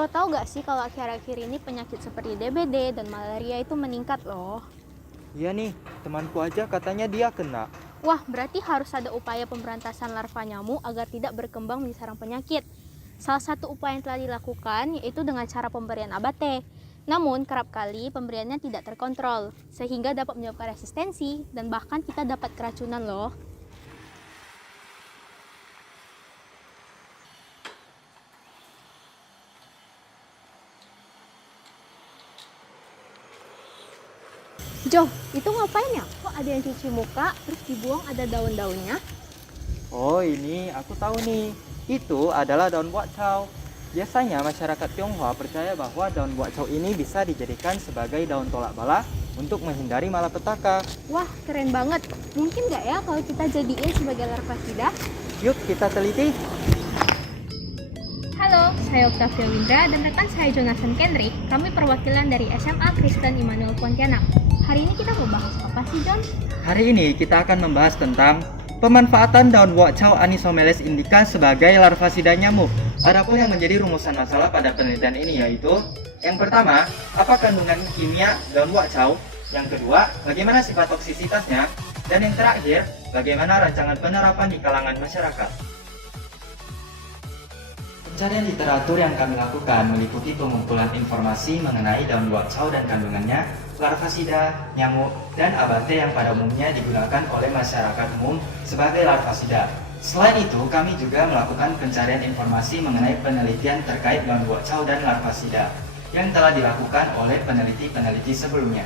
Jo, tahu gak sih kalau akhir-akhir ini penyakit seperti DBD dan malaria itu meningkat loh. Iya nih, temanku aja katanya dia kena. Wah, berarti harus ada upaya pemberantasan larva nyamuk agar tidak berkembang menyerang penyakit. Salah satu upaya yang telah dilakukan yaitu dengan cara pemberian ABT. Namun, kerap kali pemberiannya tidak terkontrol, sehingga dapat menyebabkan resistensi dan bahkan kita dapat keracunan loh. Jo, itu ngapain ya? Kok ada yang cuci muka, terus dibuang ada daun-daunnya? Oh ini, aku tahu nih. Itu adalah daun buatcau. Biasanya masyarakat Tionghoa percaya bahwa daun buatcau ini bisa dijadikan sebagai daun tolak bala untuk menghindari malapetaka. Wah, keren banget. Mungkin nggak ya kalau kita jadiin sebagai larvasida? Yuk kita teliti. Halo, saya Octavia Windra dan rekan saya Jonathan Kendrick. Kami perwakilan dari SMA Kristen Immanuel Pontianak. Hari ini kita mau bahas apa sih, John? Hari ini kita akan membahas tentang pemanfaatan daun buatcau Anisomeles indica sebagai larvasida nyamuk. Adapun yang menjadi rumusan masalah pada penelitian ini yaitu yang pertama, apa kandungan kimia daun buatcau? Yang kedua, bagaimana sifat toksisitasnya? Dan yang terakhir, bagaimana rancangan penerapan di kalangan masyarakat? Pencarian literatur yang kami lakukan meliputi pengumpulan informasi mengenai daun buatcau dan kandungannya, larvasida, nyamuk, dan abate yang pada umumnya digunakan oleh masyarakat umum sebagai larvasida. Selain itu, kami juga melakukan pencarian informasi mengenai penelitian terkait daun buatcau dan larvasida yang telah dilakukan oleh peneliti-peneliti sebelumnya.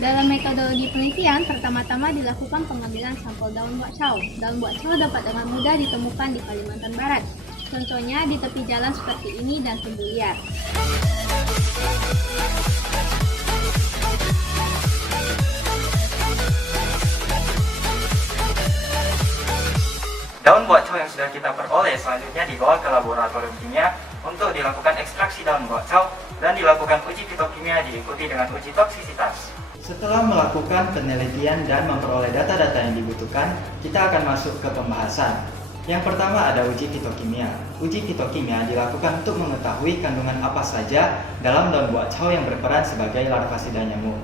Dalam metodologi penelitian, pertama-tama dilakukan pengambilan sampel daun buatcau. Daun buatcau dapat dengan mudah ditemukan di Kalimantan Barat. Contohnya di tepi jalan seperti ini dan tumbuh liar. Daun buatcau yang sudah kita peroleh selanjutnya dibawa ke laboratorium kimia untuk dilakukan ekstraksi daun buatcau dan dilakukan uji fitokimia diikuti dengan uji toksisitas. Setelah melakukan penelitian dan memperoleh data-data yang dibutuhkan, kita akan masuk ke pembahasan. Yang pertama ada uji fitokimia. Uji fitokimia dilakukan untuk mengetahui kandungan apa saja dalam daun buatcau yang berperan sebagai larvasida nyamuk.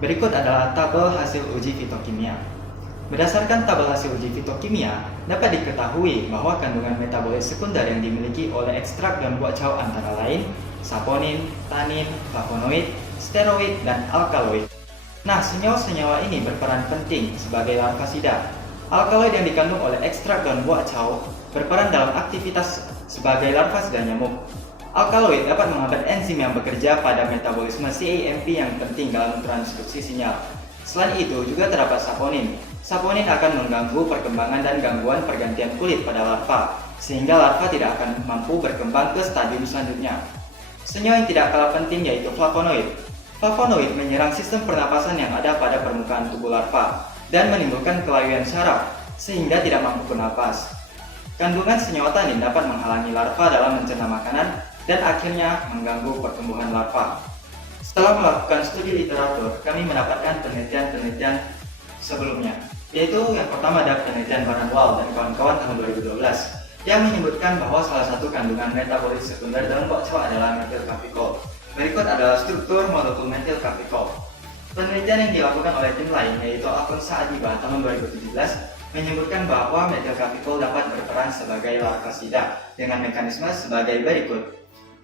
Berikut adalah tabel hasil uji fitokimia. Berdasarkan tabel hasil uji fitokimia, dapat diketahui bahwa kandungan metabolit sekunder yang dimiliki oleh ekstrak daun buatcau antara lain saponin, tanin, flavonoid, steroid, dan alkaloid. Nah, senyawa-senyawa ini berperan penting sebagai larvasida. Alkaloid yang dikandung oleh ekstrak daun buatcau berperan dalam aktivitas sebagai larvasida nyamuk. Alkaloid dapat menghambat enzim yang bekerja pada metabolisme CAMP yang penting dalam transduksi sinyal. Selain itu, juga terdapat saponin. Saponin akan mengganggu perkembangan dan gangguan pergantian kulit pada larva, sehingga larva tidak akan mampu berkembang ke stadium selanjutnya. Senyawa yang tidak kalah penting yaitu flavonoid. Flavonoid menyerang sistem pernapasan yang ada pada permukaan tubuh larva dan menimbulkan kelayuan syaraf sehingga tidak mampu bernapas. Kandungan senyawa tanin dapat menghalangi larva dalam mencerna makanan dan akhirnya mengganggu pertumbuhan larva. Setelah melakukan studi literatur, kami mendapatkan penelitian-penelitian sebelumnya, yaitu yang pertama ada penelitian Barnwell dan kawan-kawan tahun 2012 yang menyebutkan bahwa salah satu kandungan metabolit sekunder daun buatcau adalah metilkafikol. Berikut adalah struktur molekul metilkafikol. Penelitian yang dilakukan oleh tim lain yaitu Alfonso Adiba tahun 2017 menyebutkan bahwa metilkafikol dapat berperan sebagai larvasida dengan mekanisme sebagai berikut.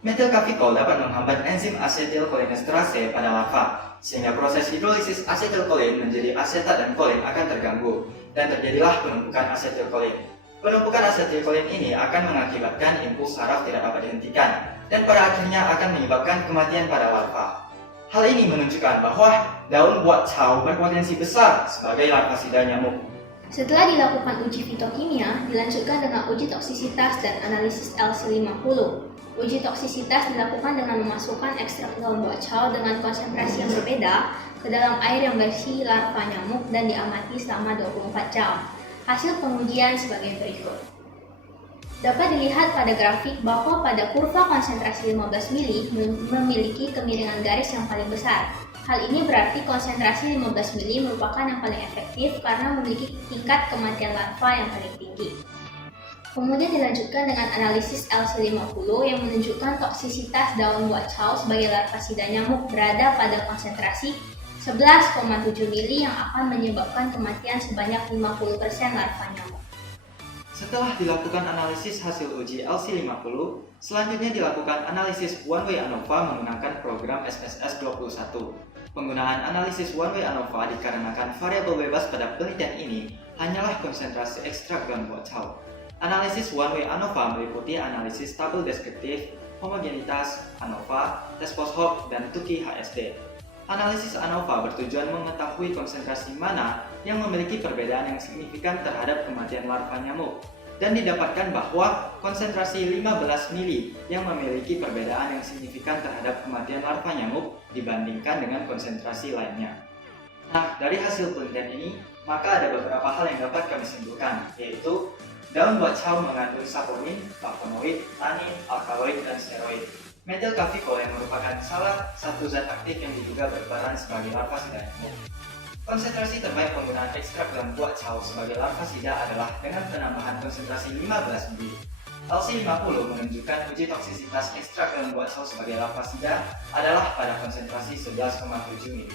Metilkafikol dapat menghambat enzim asetilkolinesterase pada larva, sehingga proses hidrolisis asetilkolin menjadi asetat dan kolin akan terganggu, dan terjadilah penumpukan asetilkolin. Penumpukan asetilkolin ini akan mengakibatkan impuls saraf tidak dapat dihentikan, dan pada akhirnya akan menyebabkan kematian pada larva. Hal ini menunjukkan bahwa daun buatcau berpotensi besar sebagai larvasida nyamuk. Setelah dilakukan uji fitokimia, dilanjutkan dengan uji toksisitas dan analisis LC50. Uji toksisitas dilakukan dengan memasukkan ekstrak daun buatcau dengan konsentrasi yang berbeda ke dalam air yang berisi larva nyamuk dan diamati selama 24 jam. Hasil pengujian sebagai berikut. Dapat dilihat pada grafik bahwa pada kurva konsentrasi 15 mili memiliki kemiringan garis yang paling besar. Hal ini berarti konsentrasi 15 mili merupakan yang paling efektif karena memiliki tingkat kematian larva yang paling tinggi. Kemudian dilanjutkan dengan analisis LC50 yang menunjukkan toksisitas daun buah chow sebagai larvasida nyamuk berada pada konsentrasi 11,7 mili yang akan menyebabkan kematian sebanyak 50% larva nyamuk. Setelah dilakukan analisis hasil uji LC50, selanjutnya dilakukan analisis one-way ANOVA menggunakan program SPSS 21. Penggunaan analisis one-way ANOVA dikarenakan variabel bebas pada penelitian ini hanyalah konsentrasi ekstrak daun buah chow. Analisis one-way ANOVA meliputi analisis tabel deskriptif, homogenitas, ANOVA, tes post-hoc, dan Tukey HSD. Analisis ANOVA bertujuan mengetahui konsentrasi mana yang memiliki perbedaan yang signifikan terhadap kematian larva nyamuk, dan didapatkan bahwa konsentrasi 15 mili yang memiliki perbedaan yang signifikan terhadap kematian larva nyamuk dibandingkan dengan konsentrasi lainnya. Nah, dari hasil penelitian ini, maka ada beberapa hal yang dapat kami simpulkan, yaitu daun buah chow mengandung saponin, flavonoid, tanin, alkaloid, dan steroid. Metil kafikol yang merupakan salah satu zat aktif yang diduga berperan sebagai larvasida nyamuk. Konsentrasi terbaik penggunaan ekstrak daun buah chow sebagai larvasida adalah dengan penambahan konsentrasi 15 mili. LC50 menunjukkan uji toksisitas ekstrak daun buah chow sebagai larvasida adalah pada konsentrasi 11,7 mili.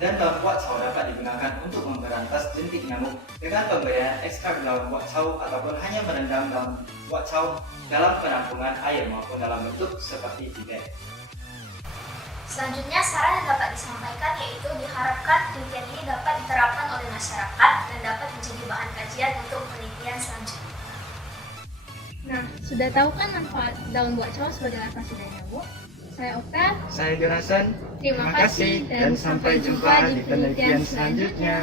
Dan daun buah chow dapat digunakan untuk memberantas jentik nyamuk dengan pemberian ekstrak daun buah chow ataupun hanya merendam daun buah chow dalam penampungan air maupun dalam bentuk seperti bibit. Selanjutnya, saran yang dapat disampaikan yaitu diharapkan penelitian ini dapat diterapkan oleh masyarakat dan dapat menjadi bahan kajian untuk penelitian selanjutnya. Nah, sudah tahu kan manfaat daun buah chow sebagai larvasida nyamuk? Saya Okta. Saya Jonathan. Terima kasih dan sampai jumpa di penelitian selanjutnya.